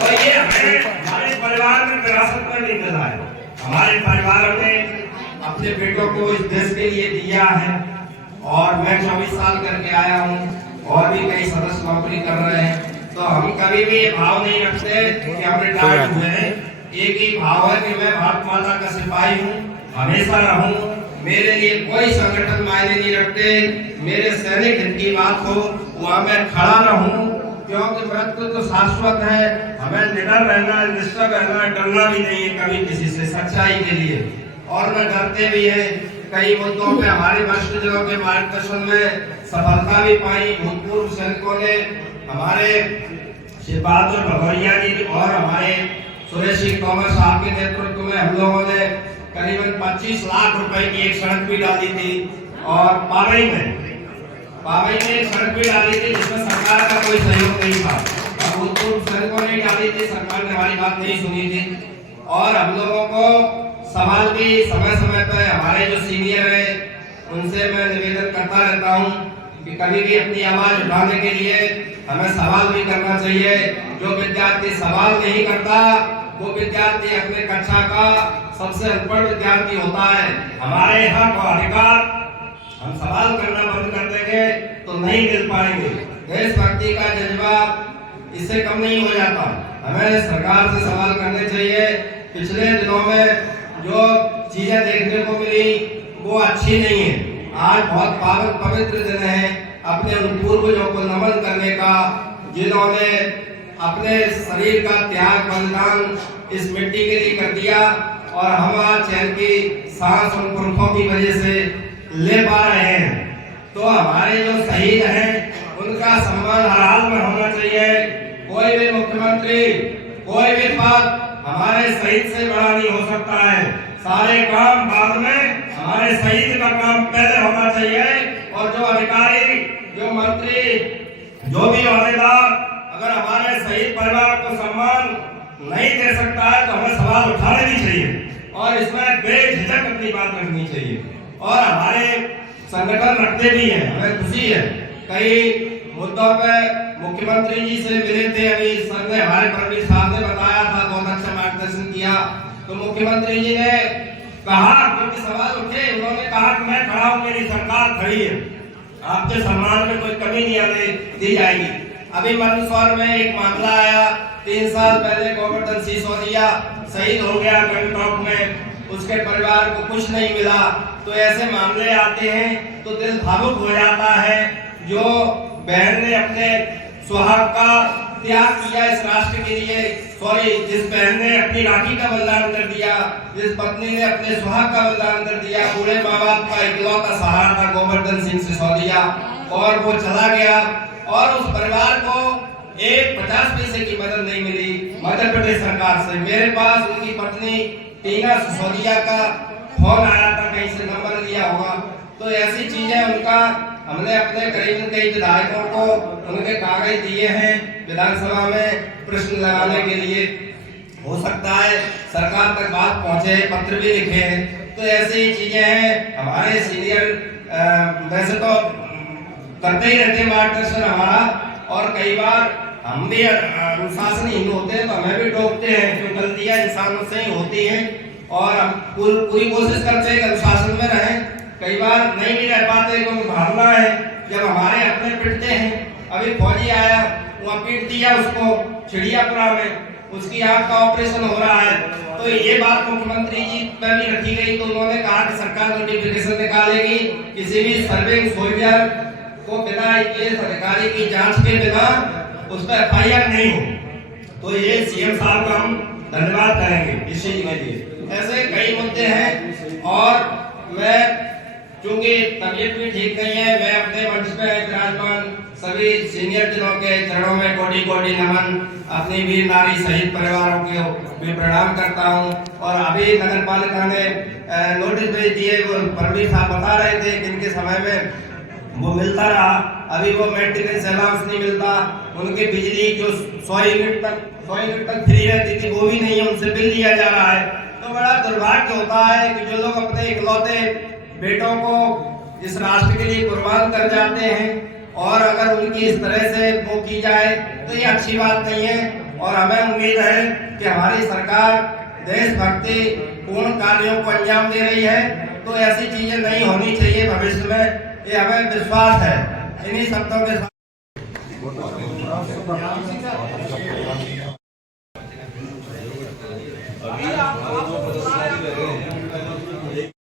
और ये हमें हमारे परिवार में विरासत में नहीं मिला है। हमारे परिवार ने अपने बेटों को इस देश के लिए दिया है और मैं 24 साल करके आया हूँ और भी कई सदस्य नौकरी कर रहे हैं। तो हम कभी भी ये भाव नहीं रखते कि हम रिटायर्ड हुए हैं। एक ही भाव है कि मैं भारत माता का सिपाही हूँ, हमेशा रहूं। मेरे लिए कोई संगठन मायने नहीं रखते। मेरे सैनिक हित की बात हो वहाँ मैं खड़ा रहूं, क्योंकि मृत्यु तो शाश्वत है। हमें निडर रहना, निष्ठा रहना, डरना भी नहीं है कभी किसी से, सच्चाई के लिए। और न डरते भी हैं। कई मुद्दों पे हमारे वरिष्ठजनों के मार्गदर्शन में सफलता भी पाई। भूतपूर्व सैनिकों ने, हमारे श्री बहादुर भगवैया जी और हमारे सुरेश सिंह तोमर साहब के नेतृत्व में हम लोगों ने करीबन 25 लाख रुपए की एक सड़क भी डाली थी। और पावई में एक सड़क भी डाली थी जिसमें सरकार का कोई सहयोग नहीं था। और भूतपूर्व सैनिकों ने डाली थी, सरकार ने हमारी बात नहीं सुनी थी। और हम लोगों को सवाल भी समय समय पर हमारे जो सीनियर है उनसे मैं निवेदन करता रहता हूँ कि कभी भी अपनी आवाज उठाने के लिए हमें सवाल भी करना चाहिए। जो विद्यार्थी सवाल नहीं करता वो विद्यार्थी अपने कक्षा का सबसे अनपढ़ विद्यार्थी होता है। हमारे हक और अधिकार हम सवाल करना बंद कर देंगे तो नहीं मिल पाएंगे। देशभक्ति का जज्बा इससे कम नहीं हो जाता। हमें सरकार से सवाल करने चाहिए। पिछले दिनों में जो चीजें देखने को मिली वो अच्छी नहीं है। आज बहुत पावन पवित्र दिन है अपने उन पूर्वजों को नमन करने का, जिन्होंने अपने शरीर का त्याग बलिदान इस मिट्टी के लिए कर दिया। और हम आज चैन की सांस उन पुरखों की वजह से ले पा रहे हैं। तो हमारे जो शहीद हैं उनका सम्मान हर हाल में होना चाहिए। कोई भी मुख्यमंत्री, कोई भी पद हमारे शहीद से बड़ा नहीं हो सकता है। सारे काम बाद में, हमारे शहीद का काम पहले होना चाहिए। और जो अधिकारी, जो मंत्री, जो भी औहदेदार अगर हमारे शहीद परिवार को सम्मान नहीं दे सकता है तो हमें सवाल उठाने भी चाहिए और इसमें बेझिझक अपनी बात रखनी चाहिए। और हमारे संगठन रखते भी हैं, हमें खुशी है। कई मुद्दों पे मुख्यमंत्री जी से मिले थे, अभी सर ने, हमारे परमवीर साहब ने बताया था, बहुत अच्छा मार्गदर्शन किया। तो मुख्यमंत्री जी ने कहा, क्योंकि सवाल उठे, उन्होंने कहा कि मैं खड़ा हूँ, मेरी सरकार खड़ी है, आपके सम्मान में कोई कमी नहीं आने दी जाएगी। अभी मंदसौर में एक मामला आया, 3 साल पहले गोवर्धन सिंह सिसोदिया शहीद हो गया गंगटोक में, उसके परिवार को कुछ नहीं मिला। तो ऐसे मामले आते हैं तो दिल भावुक हो जाता है। जो बहन ने अपने सुहाग का त्याग किया इस राष्ट्र के लिए, जिस बहन ने अपनी राखी का बलिदान कर दिया, जिस पत्नी ने अपने सुहाग का बलिदान कर दिया, बूढ़े माँ बाप का इकलौता सहारा था गोवर्धन सिंह सिसोदिया, और वो चला गया और उस परिवार को एक 50 पैसे की मदद नहीं मिली मध्य प्रदेश सरकार से। मेरे पास उनकी पत्नी टीना सिसोदिया का फोन आया था, कहीं से नंबर लिया होगा। तो ऐसी चीजें उनका, हमने अपने करीबन कई विधायकों को उनके कागज दिए हैं विधानसभा में प्रश्न लगाने के लिए। हो सकता है सरकार तक बात पहुंचे, पत्र भी लिखे हैं। तो ऐसी ही चीजें हैं। हमारे सीनियर वैसे तो करते ही रहते मार्गदर्शन हमारा, और कई बार हम भी अनुशासनहीन होते हैं तो हमें भी टोकते हैं, क्योंकि गलतियां इंसानों से ही होती हैं। और हम पूरी कोशिश करते हैं कि अनुशासन में रहें। कई बार नहीं भी रह पाते, क्योंकि भावना है जब हमारे अपने पिटते हैं। अभी फौजी आया, वहाँ पीट दिया उसको चिड़ियापुरा में, उसकी आंख का ऑपरेशन हो रहा है। तो ये बात मुख्यमंत्री जी पर भी रखी गई। तो उन्होंने कहा कि सरकार नोटिफिकेशन निकालेगी, किसी भी सर्विंग सोल्जर को बिना आईपीएस अधिकारी की जांच के बिना उस पर एफआईआर नहीं हो। तो ये सीएम साहब का हम धन्यवाद करेंगे इस चीज के लिए। ऐसे कई मुद्दे हैं। और मैं, चूंकि तबीयत भी ठीक नहीं है, मैं अपने मंच पे विराजमान सभी सीनियर जनों के चरणों में कोटि कोटि नमन, अपनी वीर नारी शहीद परिवारों को भी प्रणाम करता हूं। और अभी नगर पालिका ने नोटिस भेज दिए, वो परमवीर साहब बता रहे थे कि इनके समय में वो मिलता रहा, अभी वो मेंटेनेंस अलाउंस नहीं मिलता। उनकी बिजली जो 100 यूनिट तक फ्री रहती थी वो भी नहीं है, उनसे बिल लिया जा रहा है। तो बड़ा दुर्भाग्य होता है कि जो लोग अपने इकलौते बेटों को इस राष्ट्र के लिए कुर्बान कर जाते हैं, और अगर उनकी इस तरह से वो की जाए तो ये अच्छी बात नहीं है। और हमें उम्मीद है कि हमारी सरकार देशभक्ति पूर्ण कार्यों को अंजाम दे रही है। तो ऐसी चीजें नहीं होनी चाहिए भविष्य में, ये हमें विश्वास है। इन्हीं शब्दों के साथ